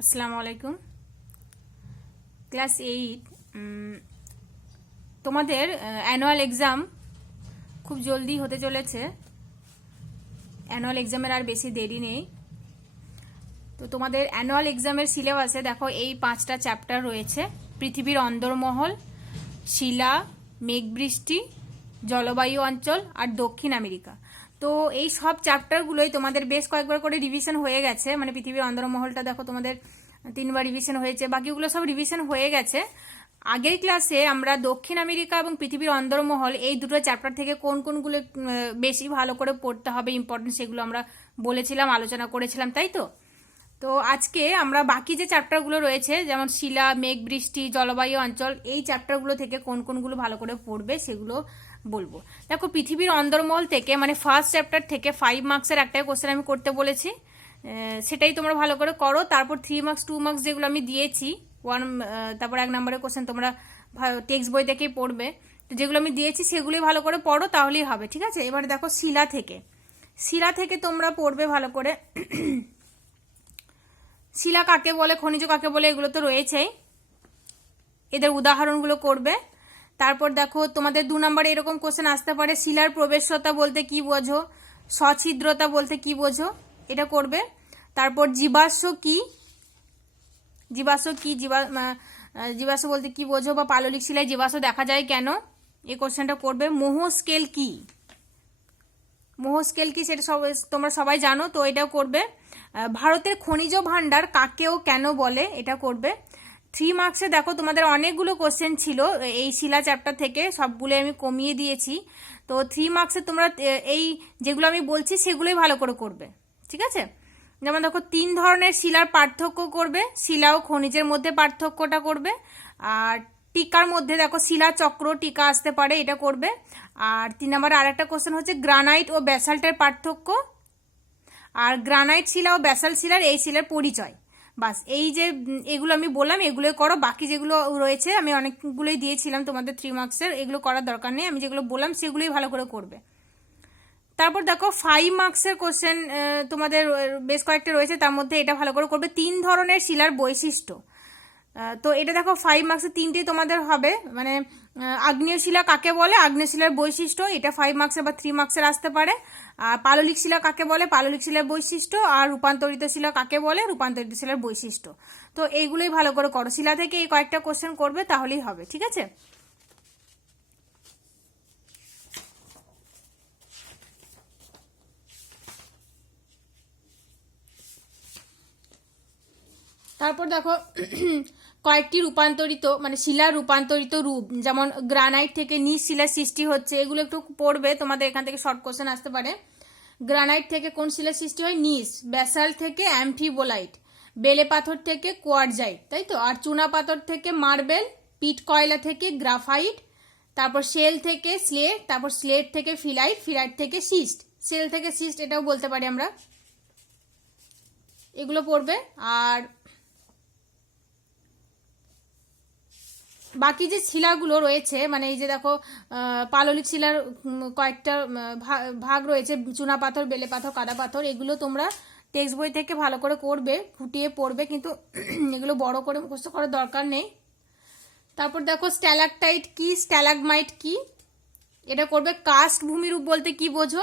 আসসালামু আলাইকুম। ক্লাস 8 তোমাদের অ্যানুয়াল এক্সাম খুব জলদি হতে চলেছে। অ্যানুয়াল এক্সামের আর বেশি দেরি নেই। তো তোমাদের অ্যানুয়াল এক্সামের সিলেবাসে দেখো এই 5টা চ্যাপ্টার রয়েছে: পৃথিবীর অন্দরমহল, শিলা, মেঘবৃষ্টি, জলবায়ু অঞ্চল আর দক্ষিণ আমেরিকা। তো এই সব চ্যাপ্টারগুলোই তোমাদের বেশ কয়েকবার করে রিভিশন হয়ে গেছে। মানে পৃথিবীর অন্দরমহলটা দেখো তোমাদের 3বার রিভিশন হয়েছে, বাকিগুলো সব রিভিশন হয়ে গেছে। আগের ক্লাসে আমরা দক্ষিণ আমেরিকা এবং পৃথিবীর অন্দরমহল এই দুটো চ্যাপ্টার থেকে কোন কোনগুলো বেশি ভালো করে পড়তে হবে, ইম্পর্টেন্ট, সেগুলো আমরা বলেছিলাম, আলোচনা করেছিলাম, তাই তো। তো আজকে আমরা বাকি যে চ্যাপ্টারগুলো রয়েছে, যেমন শিলা, মেঘ, বৃষ্টি, জলবায়ু অঞ্চল, এই চ্যাপ্টারগুলো থেকে কোন কোনগুলো ভালো করে পড়বে সেগুলো বলবো। দেখো, পৃথিবীর অন্দরমহল থেকে মানে ফার্স্ট চ্যাপ্টার থেকে 5 মার্কসের একটাই কোশ্চেন আমি করতে বলেছি, সেটাই তোমরা ভালো করে করো। তারপর 3 মার্কস 2 মার্কস যেগুলো আমি দিয়েছি, তারপর 1 নম্বরের কোশ্চেন তোমরা টেক্সট বই থেকেই পড়বে। তো যেগুলো আমি দিয়েছি সেগুলোই ভালো করে পড়ো, তাহলেই হবে, ঠিক আছে। এবার দেখো, শিলা থেকে তোমরা পড়বে ভালো করে। শিলা কাকে বলে, খনিজ কাকে বলে, এগুলো তো রয়েছেই, এদের উদাহরণগুলো করবে। তারপর দেখো, তোমাদের 2 নম্বরে এরকম কোশ্চেন আসতে পারে: শিলার প্রবেশতা বলতে কি বোঝো, সছিদ্রতা বলতে কি বোঝো, এটা করবে। তারপর জীবাশ্ম বলতে কি বোঝো, বা পাললিক শিলায় জীবাশ্ম দেখা যায় কেন, এই কোশ্চেনটা করবে। মোহ স্কেল কি সেটা তোমরা সবাই জানো, তো এটাও করবে। ভারতের খনিজ ভাণ্ডার কাকে ও কেন বলে, এটা করবে। 3 মার্কসে দেখো তোমাদের অনেকগুলো কোশ্চেন ছিল এই শিলা চ্যাপ্টার থেকে, সবগুলো আমি কমিয়ে দিয়েছি। তো 3 মার্কসে তোমরা এই যেগুলো আমি বলছি সেগুলোই ভালো করে করবে, ঠিক আছে। যেমন দেখো, 3 ধরনের শিলার পার্থক্য করবে, শিলা ও খনিজের মধ্যে পার্থক্যটা করবে। আর টিকার মধ্যে দেখো শিলা চক্র টিকা আসতে পারে, এটা করবে। আর 3 নম্বরে আরেকটা কোশ্চেন হচ্ছে গ্রানাইট ও ব্যাসাল্টের পার্থক্য, আর গ্রানাইট শিলা ও ব্যাসাল্ট শিলার এই শিলার পরিচয়। বাস, এই যে এগুলো আমি বললাম এগুলোই করো। বাকি যেগুলো রয়েছে আমি অনেকগুলোই দিয়েছিলাম তোমাদের 3 মার্কসের, এগুলো করার দরকার নেই, আমি যেগুলো বললাম সেগুলোই ভালো করে করবে। তারপর দেখো, 5 মার্কসের কোশ্চেন তোমাদের বেশ কয়েকটা রয়েছে, তার মধ্যে এটা ভালো করে করবে: 3 ধরনের শিলার বৈশিষ্ট্য। তো এটা দেখো 5 মার্কসে 3টি তোমাদের হবে, মানে আগ্নেয় শিলা কাকে বলে, আগ্নেয় শিলার বৈশিষ্ট্য, এটা 5 মার্কসের বা 3 মার্কসের আসতে পারে। আর পাললিক শিলা কাকে বলে, পাললিক শিলার বৈশিষ্ট্য। আর রূপান্তরিত শিলা কাকে বলে, রূপান্তরিত শিলার বৈশিষ্ট্য। তো এইগুলোই ভালো করে করো, শিলা থেকে এই কয়েকটা কোশ্চেন করবে, তাহলেই হবে, ঠিক আছে। তারপর দেখো, কয়েকটি রূপান্তরিত মানে শিলার রূপান্তরিত রূপ, যেমন গ্রানাইট থেকে নিজ শিলার সৃষ্টি হচ্ছে, এগুলো একটু পড়বে, তোমাদের এখান থেকে শর্ট কোশ্চেন আসতে পারে। গ্রানাইট থেকে কোন শিলার সৃষ্টি হয়, নিজ। ব্যাসাল্ট থেকে অ্যাম্ফিবোলাইট, বেলে পাথর থেকে কোয়ার্জাইট, তাই তো। আর চুনা পাথর থেকে মার্বেল, পিট কয়লা থেকে গ্রাফাইট, তারপর শেল থেকে স্লেট, তারপর স্লেট থেকে ফিলাইট থেকে সিস্ট, সেল থেকে সিস্ট, এটাও বলতে পারি আমরা, এগুলো পড়বে। আর বাকি যে শিলাগুলো রয়েছে, মানে এই যে দেখো পাললিক শিলার কয়েকটা ভাগ রয়েছে: চুনা পাথর, বেলে পাথর, কাদা পাথর, এগুলো তোমরা টেক্সট বই থেকে ভালো করে করবে, ফুটিয়ে পড়বে, কিন্তু এগুলো বড় করে মুখস্থ করার দরকার নেই। তারপর দেখো, স্ট্যালাকটাইট কি, স্ট্যালাগমাইট কি, এটা করবে। কাস্ট ভূমিরূপ বলতে কি বোঝো,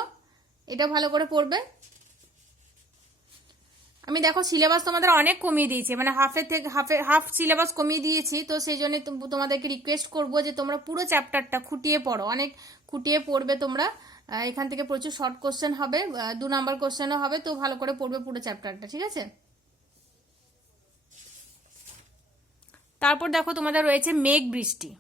এটা ভালো করে পড়বে। আমি দেখো সিলেবাস তোমাদের অনেক কমিয়ে দিয়েছি, মানে হাফ সিলেবাস কমিয়ে দিয়েছি, তো সেই জন্য তোমাদেরকে রিকোয়েস্ট করবো যে তোমরা পুরো চ্যাপ্টারটা খুঁটিয়ে পড়ো, অনেক খুঁটিয়ে পড়বে তোমরা। এখান থেকে প্রচুর শর্ট কোশ্চেন হবে, 2 নাম্বার কোশ্চেনও হবে, তো ভালো করে পড়বে পুরো চ্যাপ্টারটা, ঠিক আছে। তারপর দেখো, তোমাদের রয়েছে মেঘ বৃষ্টি।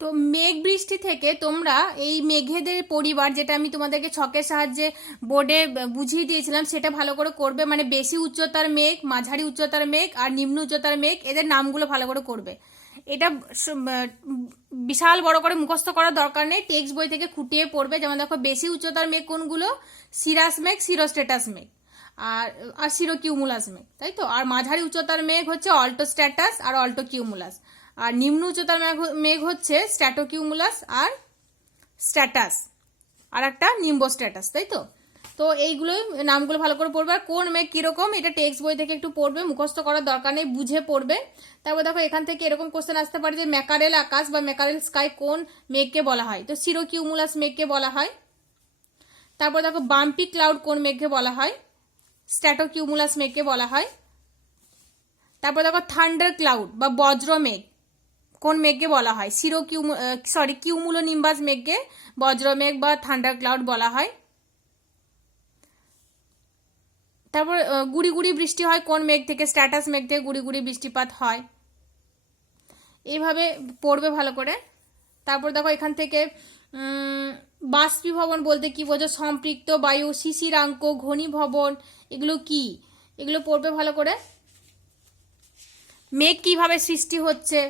তো মেঘ বৃষ্টি থেকে তোমরা এই মেঘেদের পরিবার, যেটা আমি তোমাদেরকে ছকের সাহায্যে বোর্ডে বুঝিয়ে দিয়েছিলাম, সেটা ভালো করে করবে। মানে বেশি উচ্চতার মেঘ, মাঝারি উচ্চতার মেঘ আর নিম্ন উচ্চতার মেঘ, এদের নামগুলো ভালো করে করবে। এটা বিশাল বড় করে মুখস্থ করার দরকার নেই, টেক্সট বই থেকে খুঁটিয়ে পড়বে। যেমন দেখো, বেশি উচ্চতার মেঘ কোনগুলো, সিরাস মেঘ, সিরোস্টেটাস মেঘ, আর সিরোকিউমুলাস মেঘ, তাই তো। আর মাঝারি উচ্চতার মেঘ হচ্ছে অল্টোস্ট্যাটাস আর অল্টোকিউমুলাস। আর নিম্ন উচ্চতার মেঘ হচ্ছে স্ট্র্যাটোকিউমুলাস আর স্ট্যাটাস, আর একটা নিম্বোস্ট্যাটাস, তাই তো। তো তো এইগুলোই নামগুলো ভালো করে পড়বে। আর কোন মেঘ কিরকম এটা টেক্সট বই থেকে একটু পড়বে, মুখস্থ করার দরকার নেই, বুঝে পড়বে। তারপর দেখো এখান থেকে এরকম কোশ্চেন আসতে পারে যে ম্যাকারেল আকাশ বা ম্যাকারেল স্কাই কোন মেঘকে বলা হয়? তো সিরোকিউমুলাস মেঘকে বলা হয়। তারপর দেখো বাম্পি ক্লাউড কোন মেঘকে বলা হয়? স্ট্র্যাটোকিউমুলাস মেঘকে বলা হয়। তারপর দেখো থান্ডার ক্লাউড বা বজ্র মেঘ কোন মেঘকে বলা হয়? কিউমুলোনিম্বাস মেঘকে বজ্র মেঘ বা থান্ডার ক্লাউড বলা হয়। তারপর গুড়ি গুড়ি বৃষ্টি হয় কোন মেঘ থেকে? স্ট্র্যাটাস মেঘ থেকে গুড়ি গুড়ি বৃষ্টিপাত হয়। এইভাবে পড়বে ভালো করে। তারপর দেখো এখান থেকে বাষ্পীভবন বলতে কি বোঝো? সম্পৃক্ত বায়ু, শিশিরাঙ্ক, ঘনীভবন, এগুলো কি? এগুলো পড়বে ভালো করে। মেঘ কিভাবে সৃষ্টি হচ্ছে।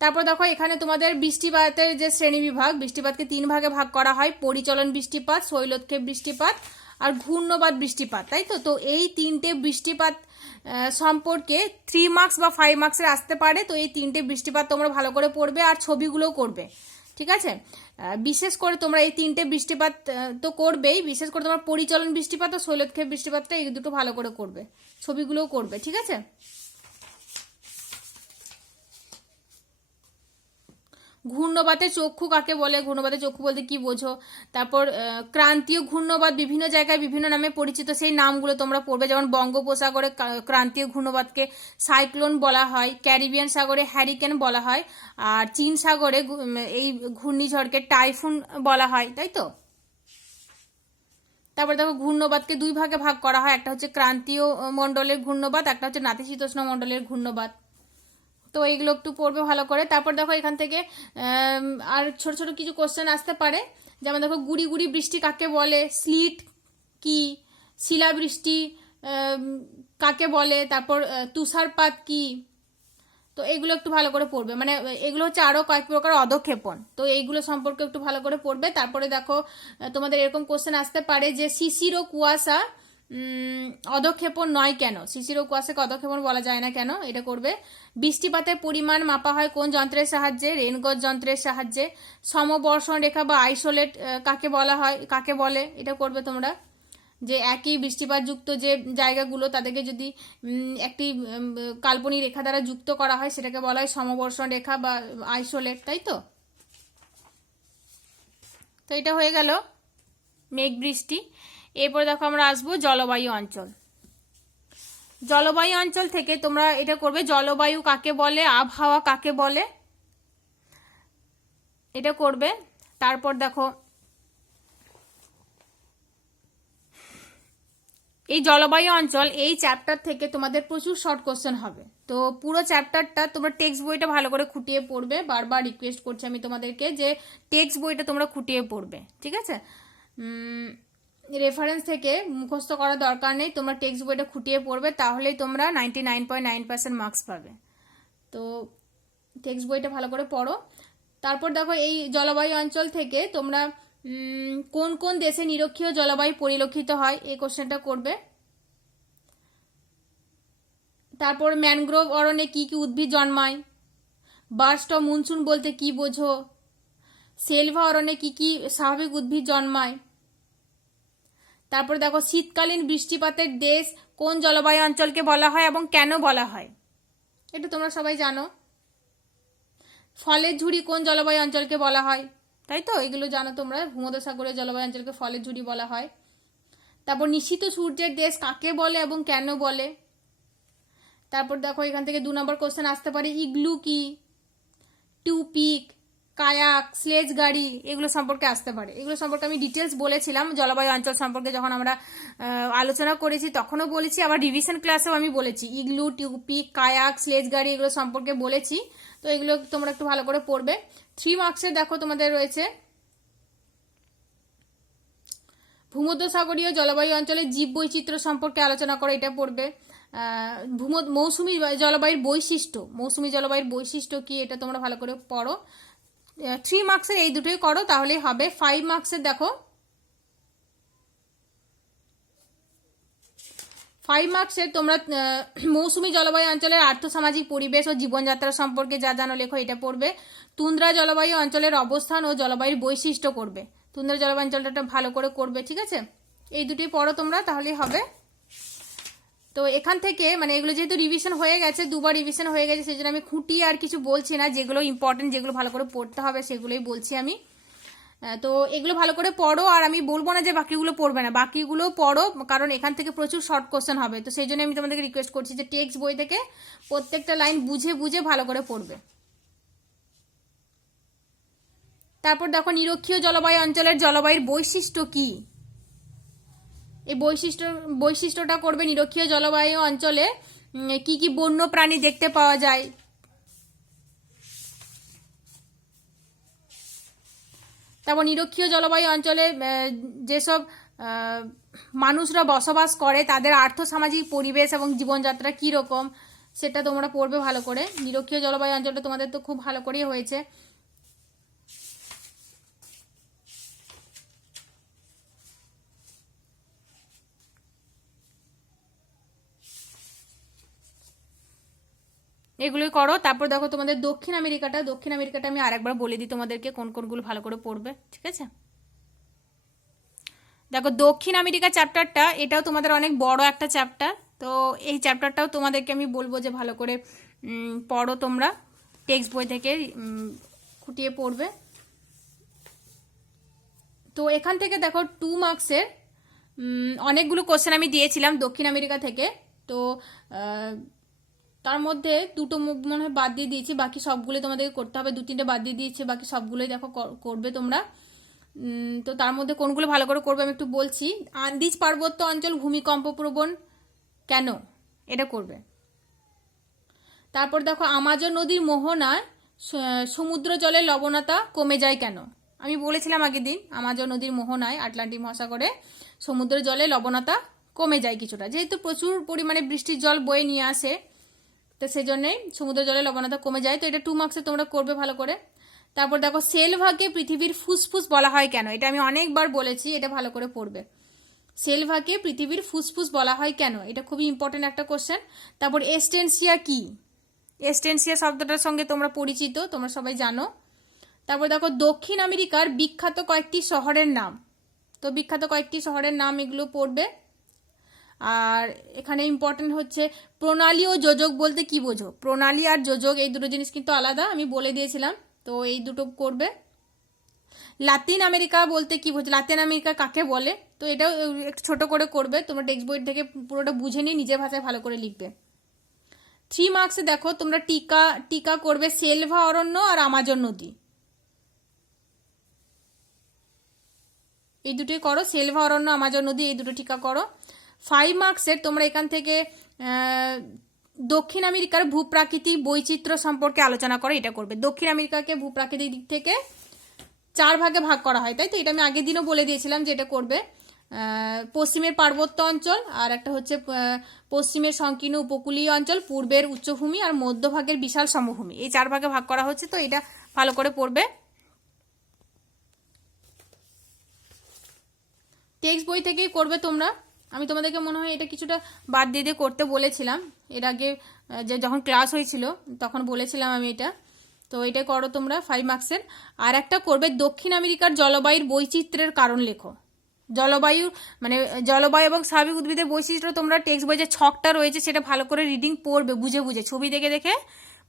তারপর দেখো এখানে তোমাদের বৃষ্টিপাতের যে শ্রেণীবিভাগ, বৃষ্টিপাতকে 3 ভাগে ভাগ করা হয়: পরিচলন বৃষ্টিপাত, শৈলক্ষেপ বৃষ্টিপাত আর ঘূর্ণবাদ বৃষ্টিপাত, তাই তো। তো এই 3টে বৃষ্টিপাত সম্পর্কে 3 মার্কস বা 5 মার্কসের আসতে পারে। তো এই 3টে বৃষ্টিপাত তোমরা ভালো করে পড়বে আর ছবিগুলোও করবে, ঠিক আছে। বিশেষ করে তোমরা এই 3টে বৃষ্টিপাত তো করবেই, বিশেষ করে তোমরা পরিচলন বৃষ্টিপাত ও শৈলক্ষেপ বৃষ্টিপাতটা এই দুটো ভালো করে করবে, ছবিগুলোও করবে, ঠিক আছে। ঘূর্ণবাতের চক্ষু কাকে বলে? ঘূর্ণবাতের চক্ষু বলতে কি বোঝো? তারপর ক্রান্তীয় ঘূর্ণবাত বিভিন্ন জায়গায় বিভিন্ন নামে পরিচিত, সেই নামগুলো তোমরা পড়বে। যেমন বঙ্গোপসাগরে ক্রান্তীয় ঘূর্ণবাতকে সাইক্লোন বলা হয়, ক্যারিবিয়ান সাগরে হ্যারিকেন বলা হয়, আর চীন সাগরে এই ঘূর্ণিঝড়কে টাইফুন বলা হয়, তাই তো। তারপর দেখো ঘূর্ণবাতকে 2 ভাগে ভাগ করা হয়, একটা হচ্ছে ক্রান্তীয় মণ্ডলের ঘূর্ণবাত, একটা হচ্ছে নাতিশীতোষ্ণ মণ্ডলের ঘূর্ণবাত। তো এইগুলো একটু পড়বে ভালো করে। তারপর দেখো এখান থেকে আর ছোট ছোট কিছু কোশ্চেন আসতে পারে, যেমন দেখো গুড়ি গুড়ি বৃষ্টি কাকে বলে? স্লিট কি? শিলাবৃষ্টি কাকে বলে? তারপর তুষারপাত কি? তো এগুলো একটু ভালো করে পড়বে, মানে এগুলো হচ্ছে আরো কয়েক প্রকার অধক্ষেপণ, তো এইগুলো সম্পর্কে একটু ভালো করে পড়বে। তারপরে দেখো তোমাদের এরকম কোশ্চেন আসতে পারে যে শিশির ও কুয়াশা অধক্ষেপণ নয় কেন? শিশির ও কুয়াশাকে অধক্ষেপণ বলা যায় না কেন? এটা করবে। বৃষ্টিপাতের পরিমাণ মাপা হয় কোন যন্ত্রের সাহায্যে? রেনগজ যন্ত্রের সাহায্যে। সমবর্ষণ রেখা বা আইসোলেট কাকে বলা হয়, কাকে বলে? এটা করবে তোমরা, যে একই বৃষ্টিপাতযুক্ত যে জায়গাগুলো তাদেরকে যদি একটি কাল্পনিক রেখা দ্বারা যুক্ত করা হয় সেটাকে বলা হয় সমবর্ষণ রেখা বা আইসোলেট, তাই তো। তো এটা হয়ে গেল মেঘ বৃষ্টি। এরপর দেখো আমরা আসবো জলবায়ু অঞ্চল। জলবায়ু অঞ্চল থেকে তোমরা এটা করবে, জলবায়ু কাকে বলে, আবহাওয়া কাকে বলে, এটা করবে। তারপর দেখো এই জলবায়ু অঞ্চল এই চ্যাপ্টার থেকে তোমাদের প্রচুর শর্ট কোশ্চেন হবে। তো পুরো চ্যাপ্টারটা তোমরা টেক্সট বইটা ভালো করে খুঁটিয়ে পড়বে, বারবার রিকোয়েস্ট করছি আমি তোমাদেরকে যে টেক্সট বইটা তোমরা খুঁটিয়ে পড়বে, ঠিক আছে। রেফারেন্স থেকে মুখস্থ করার দরকার নেই, তোমরা টেক্সট বইটা খুঁটিয়ে পড়বে, তাহলেই তোমরা 99.9% মার্কস পাবে। তো টেক্সট বইটা ভালো করে পড়ো। তারপর দেখো এই জলবায়ু অঞ্চল থেকে তোমরা কোন কোন দেশে নিরক্ষীয় জলবায়ু পরিলক্ষিত হয়, এই কোশ্চেনটা করবে। তারপর ম্যানগ্রোভ অরণ্যে কি কি উদ্ভিদ জন্মায়? বার্স্ট অফ মনসুন বলতে কি বোঝো? সেলভা অরণ্যে কি কি স্বাভাবিক উদ্ভিদ জন্মায়? তারপর দেখো শীতকালীন বৃষ্টিপাতের দেশ কোন জলবায়ু অঞ্চলকে বলা হয় এবং কেন বলা হয়? এটা তোমরা সবাই জানো। ফলের ঝুড়ি কোন জলবায়ু অঞ্চলকে বলা হয়? তাই তো, এগুলো জানো তোমরা। ভূমধ্যসাগরীয় জলবায়ু অঞ্চলকে ফলের ঝুড়ি বলা হয়। তারপর নিশীথ সূর্যের দেশ কাকে বলে এবং কেন বলে? তারপর দেখো এখান থেকে 2 নম্বর কোশ্চেন আসতে পারে, ইগলু কি? টুপিক, কায়াক, স্লেজ গাড়ি, এগুলো সম্পর্কে আসতে পারে। এগুলো সম্পর্কে আমি ডিটেলস বলেছিলাম জলবায়ু অঞ্চল সম্পর্কে, যখন আমরা আলোচনা করেছি তখনও বলেছি, আবার রিভিশন ক্লাসেও আমি বলেছি ইগলু, টিউপিক, কায়াক, স্লেজ গাড়ি এগুলো সম্পর্কে বলেছি। তো এগুলো তোমরা একটু ভালো করে পড়বে। 3 মার্কসে দেখো তোমাদের রয়েছে ভূমধ্যসাগরীয় জলবায়ু অঞ্চলের জীব বৈচিত্র্য সম্পর্কে আলোচনা করে, এটা পড়বে। মৌসুমী জলবায়ুর বৈশিষ্ট্য, মৌসুমী জলবায়ুর বৈশিষ্ট্য কি, এটা তোমরা ভালো করে পড়ো। 3 মার্কসের এই দুটোই করো তাহলেই হবে। 5 মার্কসের দেখো 5 মার্কসের তোমরা মৌসুমী জলবায়ু অঞ্চলের আর্থসামাজিক পরিবেশ ও জীবনযাত্রা সম্পর্কে যা জানো লেখো, এটা পড়বে। তুন্দ্রা জলবায়ু অঞ্চলের অবস্থান ও জলবায়ুর বৈশিষ্ট্য করবে। তুন্দ্রা জলবায়ু অঞ্চলটা ভালো করে করবে, ঠিক আছে? এই দুটোই পড়ো তোমরা, তাহলেই হবে। তো এখান থেকে মানে এগুলো যেহেতু রিভিশন হয়ে গেছে, দুবার রিভিশন হয়ে গেছে, সেই জন্য আমি খুঁটিয়ে আর কিছু বলছি না। যেগুলো ইম্পর্টেন্ট, যেগুলো ভালো করে পড়তে হবে, সেগুলোই বলছি আমি। তো এগুলো ভালো করে পড়ো, আর আমি বলবো না যে বাকিগুলো পড়বে না, বাকিগুলো পড়ো, কারণ এখান থেকে প্রচুর শর্ট কোশ্চেন হবে। তো সেই জন্য আমি তোমাদেরকে রিকোয়েস্ট করছি যে টেক্সট বই থেকে প্রত্যেকটা লাইন বুঝে বুঝে ভালো করে পড়বে। তারপর দেখো, নিরক্ষীয় জলবায়ু অঞ্চলের জলবায়ুর বৈশিষ্ট্য কি? এই বৈশিষ্ট্যটা করবে। নিরক্ষীয় জলবায়ু অঞ্চলে কি কি বন্য প্রাণী দেখতে পাওয়া যায়, তারপর নিরক্ষীয় জলবায়ু অঞ্চলে যেসব মানুষরা বসবাস করে তাদের আর্থসামাজিক পরিবেশ এবং জীবনযাত্রা কীরকম, সেটা তোমরা পড়বে ভালো করে। নিরক্ষীয় জলবায়ু অঞ্চলটা তোমাদের তো খুব ভালো করেই হয়েছে। এগুলোই করো। তারপর দেখো তোমাদের দক্ষিণ আমেরিকাটা আমি আরেকবার বলে দিই তোমাদেরকে কোন কোনগুলো ভালো করে পড়বে, ঠিক আছে? দেখো, দক্ষিণ আমেরিকা চ্যাপ্টারটা, এটাও তোমাদের অনেক বড় একটা চ্যাপ্টার। তো এই চ্যাপ্টারটাও তোমাদেরকে আমি বলবো যে ভালো করে পড়ো তোমরা, টেক্সট বই থেকে খুঁটিয়ে পড়বে। তো এখান থেকে দেখো 2 মার্কসের অনেকগুলো কোশ্চেন আমি দিয়েছিলাম দক্ষিণ আমেরিকা থেকে। তো তার মধ্যে দুটো মনে হয় বাদ দিয়ে দিয়েছি, বাকি সবগুলোই তোমাদেরকে করতে হবে। 2-3টে বাদ দিয়ে দিয়েছি, বাকি সবগুলোই দেখো করবে তোমরা। তো তার মধ্যে কোনগুলো ভালো করে করবে আমি একটু বলছি। আন্দিজ পার্বত্য অঞ্চল ভূমিকম্প প্রবণ কেন, এটা করবে। তারপর দেখো, আমাজন নদীর মোহনায় সমুদ্র জলের লবণতা কমে যায় কেন? আমি বলেছিলাম আগের দিন, আমাজন নদীর মোহনায় আটলান্টিক মহাসাগরে সমুদ্র জলে লবণতা কমে যায় কিছুটা, যেহেতু প্রচুর পরিমাণে বৃষ্টির জল বয়ে নিয়ে আসে, তো সেই জন্যই সমুদ্র জলে লবণতা কমে যায়। তো এটা 2 মার্কসে তোমরা করবে ভালো করে। তারপর দেখো, সেলভাকে পৃথিবীর ফুসফুস বলা হয় কেন? এটা আমি অনেকবার বলেছি, এটা ভালো করে পড়বে। সেলভাকে পৃথিবীর ফুসফুস বলা হয় কেন, এটা খুবই ইম্পর্টেন্ট একটা কোশ্চেন। তারপর এস্টেনসিয়া কি? এস্টেনসিয়া শব্দটার সঙ্গে তোমরা পরিচিত, তোমরা সবাই জানো। তারপর দেখো, দক্ষিণ আমেরিকার বিখ্যাত কয়েকটি শহরের নাম। তো বিখ্যাত কয়েকটি শহরের নাম এগুলো পড়বে। আর এখানে ইম্পর্টেন্ট হচ্ছে প্রণালী ও যোজক বলতে কি বোঝো? প্রণালী আর যোজক এই দুটো জিনিস কিন্তু আলাদা, আমি বলে দিয়েছিলাম। তো এই দুটো করবে। লাতিন আমেরিকা বলতে কি বোঝো? লাতিন আমেরিকা কাকে বলে? তো এটাও একটু ছোট করে করবে, তোমরা টেক্সট বই থেকে পুরোটা বুঝে নিয়ে নিজের ভাষায় ভালো করে লিখবে। 3 মার্কসে দেখো তোমরা টিকা করবে সেলভা অরণ্য আর আমাজন নদী, এই দুটোই করো। সেলভা অরণ্য, আমাজন নদী, এই দুটো টিকা করো। 5 মার্কসের তোমরা এখান থেকে দক্ষিণ আমেরিকার ভূপ্রাকৃতিক বৈচিত্র্য সম্পর্কে আলোচনা করো, এটা করবে। দক্ষিণ আমেরিকাকে ভূপ্রাকৃতিক দিক থেকে 4 ভাগে ভাগ করা হয়, তাই তো? এটা আমি আগের দিনও বলে দিয়েছিলাম যে এটা করবে। পশ্চিমের পার্বত্য অঞ্চল, আর একটা হচ্ছে পশ্চিমের সংকীর্ণ উপকূলীয় অঞ্চল, পূর্বের উচ্চভূমি, আর মধ্যভাগের বিশাল সমভূমি, এই 4 ভাগে ভাগ করা হচ্ছে। তো এটা ভালো করে পড়বে। টেক্সট বই থেকেই করবে তোমরা। আমি তোমাদেরকে মনে হয় এটা কিছুটা বাদ দিয়ে দিয়ে করতে বলেছিলাম এর আগে, যে যখন ক্লাস হয়েছিল তখন বলেছিলাম আমি এটা। তো এটা করো তোমরা 5 মার্কসের। আর একটা করবে দক্ষিণ আমেরিকার জলবায়ুর বৈচিত্র্যের কারণ লেখো। জলবায়ু এবং স্বাভাবিক উদ্ভিদের বৈশিষ্ট্য তোমরা টেক্সট বই যে ছকটা রয়েছে সেটা ভালো করে রিডিং পড়বে, বুঝে বুঝে ছবি দেখে দেখে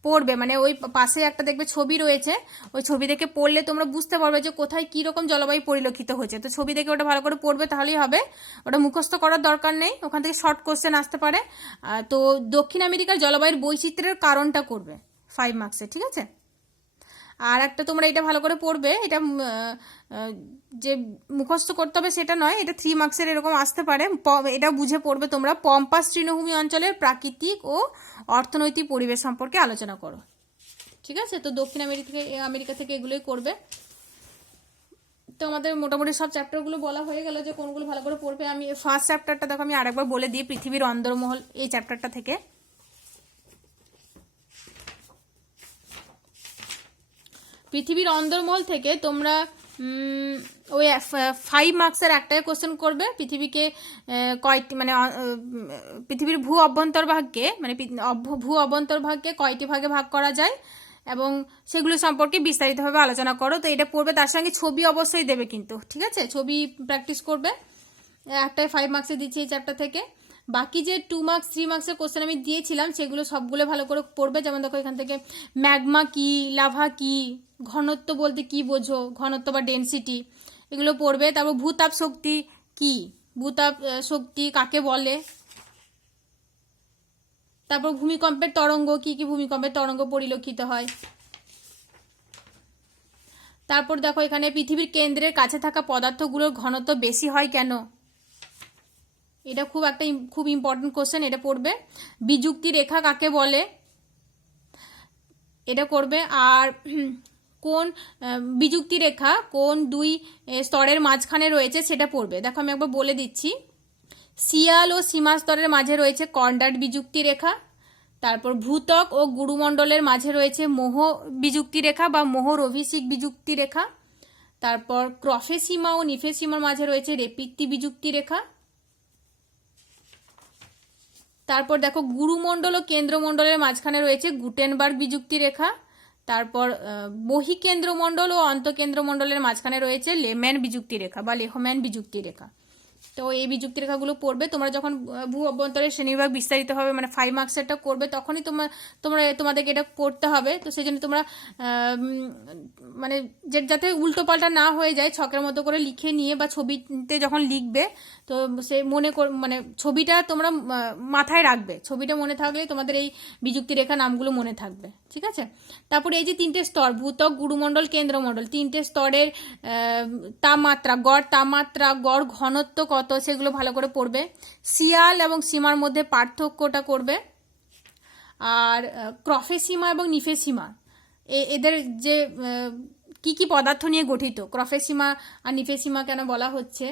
পড়বে। মানে ওই পাশে একটা দেখবে ছবি রয়েছে, ওই ছবি দেখে পড়লে তোমরা বুঝতে পারবে যে কোথায় কি রকম জলবায়ু পরিলক্ষিত হচ্ছে। তো ছবি দেখে ওটা ভালো করে পড়বে, তাহলেই হবে। ওটা মুখস্থ করার দরকার নেই, ওখান থেকে শর্ট কোশ্চেন আসতে পারে। তো দক্ষিণ আমেরিকার জলবায়ুর বৈচিত্র্যের কারণটা করবে 5 মার্কসে, ঠিক আছে? আর একটা তোমরা এটা ভালো করে পড়বে, এটা যে মুখস্থ করতে হবে সেটা নয়, এটা 3 মার্কসের এরকম আসতে পারে, এটা বুঝে পড়বে তোমরা। পম্পাস তৃণভূমি অঞ্চলের প্রাকৃতিক ও অর্থনৈতিক পরিবেশ সম্পর্কে আলোচনা করো, ঠিক আছে? তো দক্ষিণ আমেরিকা থেকে এগুলোই করবে। তো আমাদের মোটামুটি সব চ্যাপ্টারগুলো বলা হয়ে গেল যে কোনগুলো ভালো করে পড়বে। আমি ফার্স্ট চ্যাপ্টারটা দেখো আমি আরেকবার বলে দিই, পৃথিবীর অন্দরমহল, এই চ্যাপ্টারটা থেকে। পৃথিবীর অন্দরমহল থেকে তোমরা ওই 5 মার্কসের একটাই কোশ্চেন করবে। পৃথিবীকে কয়টি পৃথিবীর ভূ অভ্যন্তরভাগকে কয়টি ভাগে ভাগ করা যায়, এবং সেগুলো সম্পর্কে বিস্তারিতভাবে আলোচনা করো। তো এটা পড়বে, তার সঙ্গে ছবি অবশ্যই দেবে কিন্তু, ঠিক আছে? ছবি প্র্যাকটিস করবে। একটাই 5 মার্কসে দিচ্ছি এই চ্যাপ্টার থেকে। বাকি যে 2 মার্কস 3 মার্কসের কোশ্চেন আমি দিয়েছিলাম সেগুলো সবগুলো ভালো করে পড়বে। যেমন দেখো এখান থেকে ম্যাগমা কি, লাভা কি, ঘনত্ব বলতে কি বোঝো, ঘনত্ব বা ডেনসিটি, এগুলো পড়বে। তারপর ভূতাপ শক্তি কি, ভূতাপ শক্তি কাকে বলে, তারপর ভূমিকম্পের তরঙ্গ কি কি ভূমিকম্পের তরঙ্গ পরিলক্ষিত হয়। তারপর দেখো এখানে পৃথিবীর কেন্দ্রের কাছে থাকা পদার্থগুলোর ঘনত্ব বেশি হয় কেন, এটা খুব ইম্পর্টেন্ট কোশ্চেন, এটা পড়বে। বিযুক্তি রেখা কাকে বলে, এটা করবে। আর কোন বিযুক্তি রেখা কোন দুই স্তরের মাঝখানে রয়েছে সেটা পড়বে। দেখো আমি একবার বলে দিচ্ছি, শিয়াল ও সীমা স্তরের মাঝে রয়েছে কনড্রাট বিযুক্তি রেখা। তারপর ভূত্বক ও গুরুমণ্ডলের মাঝে রয়েছে মোহ বিযুক্তি রেখা বা মোহর অভিষেক বিযুক্তি রেখা। তারপর ক্রফেসীমা ও নিফেসীমার মাঝে রয়েছে রেপিত্তি বিযুক্তি রেখা। তারপর দেখো গুরুমণ্ডল ও কেন্দ্রমণ্ডলের মাঝখানে রয়েছে গুটেনবার্গ বিযুক্তি রেখা। তারপর বহিকেন্দ্রমণ্ডল ও অন্তঃকেন্দ্রমণ্ডলের মাঝখানে রয়েছে লেম্যান বিযুক্তি রেখা বা লেহম্যান বিযুক্তি রেখা। তো এই বিযুক্তি রেখাগুলো পড়বে। তোমরা যখন ভূ অভ্যন্তরের শ্রেণীবিভাগ বিস্তারিত হবে মানে 5 মার্কসেরটা করবে তখনই তোমাদেরকে এটা পড়তে হবে। তো সেই জন্য তোমরা মানে যাতে উল্টো পাল্টা না হয়ে যায় ছকের মতো করে লিখে নিয়ে বা ছবিতে যখন লিখবে তো সে মানে ছবিটা তোমরা মাথায় রাখবে, ছবিটা মনে থাকলেই তোমাদের এই বিযুক্তি রেখা নামগুলো মনে থাকবে, ঠিক আছে? তারপরে এই যে 3টে স্তর ভূত্বক, গুরুমণ্ডল, কেন্দ্রমণ্ডল, 3টে স্তরের তাপমাত্রা, গড় ঘনত্ব কত সেগুলো ভালো করে পড়বে। শিয়াল এবং সীমার মধ্যে পার্থক্যটা করবে। আর ক্রফেসীমা এবং নিফেসীমা এদের যে কি কি পদার্থ নিয়ে গঠিত, ক্রফেসীমা আর নিফেসীমা কেন বলা হচ্ছে,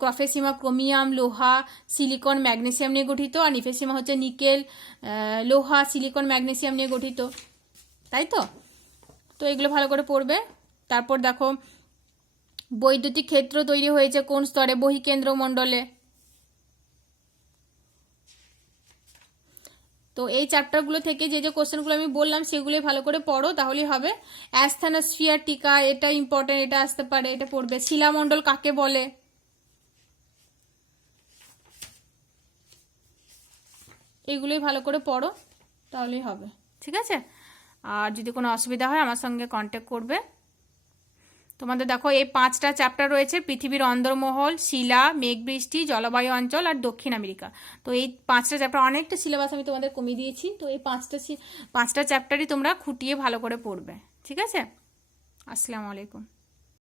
ক্রফেসীমা ক্রোমিয়াম, লোহা, সিলিকন, ম্যাগনেসিয়াম নিয়ে গঠিত, আর নিফেসীমা হচ্ছে নিকেল, লোহা, সিলিকন, ম্যাগনেসিয়াম নিয়ে গঠিত, তাই তো? তো এগুলো ভালো করে পড়বে। তারপর দেখো বৈদ্যুতিক ক্ষেত্র তৈরি হয়েছে কোন স্তরে, বহিকেন্দ্রমণ্ডলে। তো এই চ্যাপ্টারগুলো থেকে যে যে কোশ্চেনগুলো আমি বললাম সেগুলোই ভালো করে পড়ো, তাহলেই হবে। অ্যাসথেনোস্ফিয়ার টিকা, এটা ইম্পর্টেন্ট, এটা আসতে পারে, এটা পড়বে। শিলামণ্ডল কাকে বলে, এগুলোই ভালো করে পড়ো, তাহলেই হবে, ঠিক আছে? আর যদি কোনো অসুবিধা হয় আমার সঙ্গে কন্ট্যাক্ট করবে। তোমাদের দেখো এই 5টা চ্যাপ্টার রয়েছে, পৃথিবীর অন্দরমহল, শিলা, মেঘবৃষ্টি, জলবায়ু অঞ্চল আর দক্ষিণ আমেরিকা। তো এই 5টা চ্যাপ্টার, অনেকটা সিলেবাস আমি তোমাদের কমিয়ে দিয়েছি। তো এই 5টা চ্যাপ্টারই তোমরা খুঁটিয়ে ভালো করে পড়বে, ঠিক আছে? আসসালামু আলাইকুম।